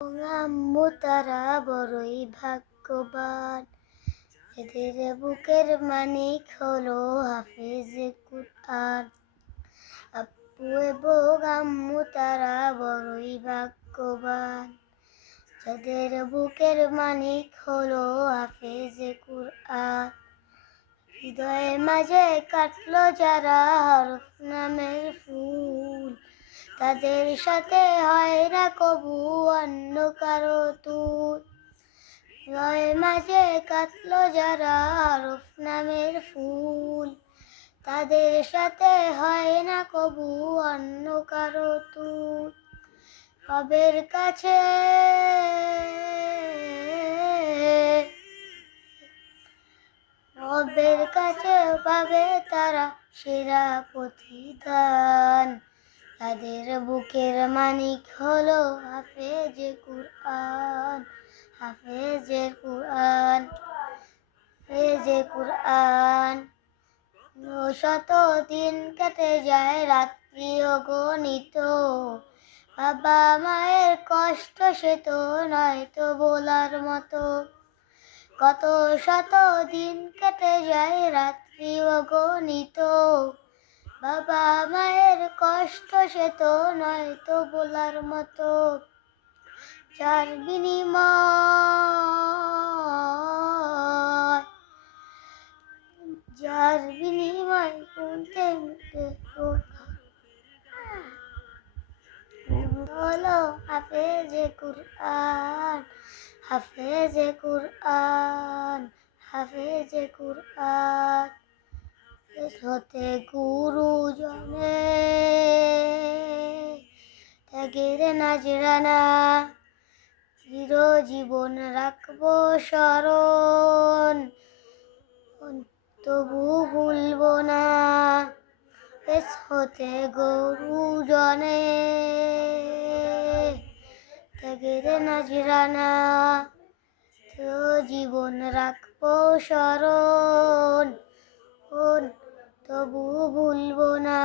আম্মু তারা বড়ই ভাগ্যবান, এদের বুকের মানিক হলো হাফেজ কুরআন। আব্বু এবং আম্মু তারা বড়ই ভাগ্যবান, যাদের বুকের মানিক হলো হাফেজ কুরআন। হৃদয়ের মাঝে কাটলো যারা হরফ নামের ফুল, তাদের সাথে হয় না কবু অন্য কারো তুল। হৃদয়ের মাঝে কাটলো যারা হরফ নামের ফুল, তাদের সাথে হয় না কবু অন্য কারো তুল। রবের কাছে পাবে তারা সেরা প্রতিদান, তাদের বুকের মানিক হলো হাফেজে কুরআন। হাফেজে কুরআন, হাফেজে কুরআন। শত দিন কেটে যায় রাত্রি অগণিত, বাবা মায়ের কষ্ট সে তো নয় তো বলার মতো। কত শত দিন কেটে যায় রাত্রি অগণিত, বাবা মায়ের কষ্ট সে তো নয় তো বলার মতো। যার বিনিময় গুনতে হলো হাফেজে কুরআন। হাফেজে কুরআন, হাফেজে কুরআন। হতে গুরুজনে ত্যাগের নাজরানা, চিরজীবন রাখবো স্মরণ, তবু ভুলবো না। হতে গুরুজনে ত্যাগের নাজরানা, জীবন রাখবো স্মরণ, তবু ভুলবো না।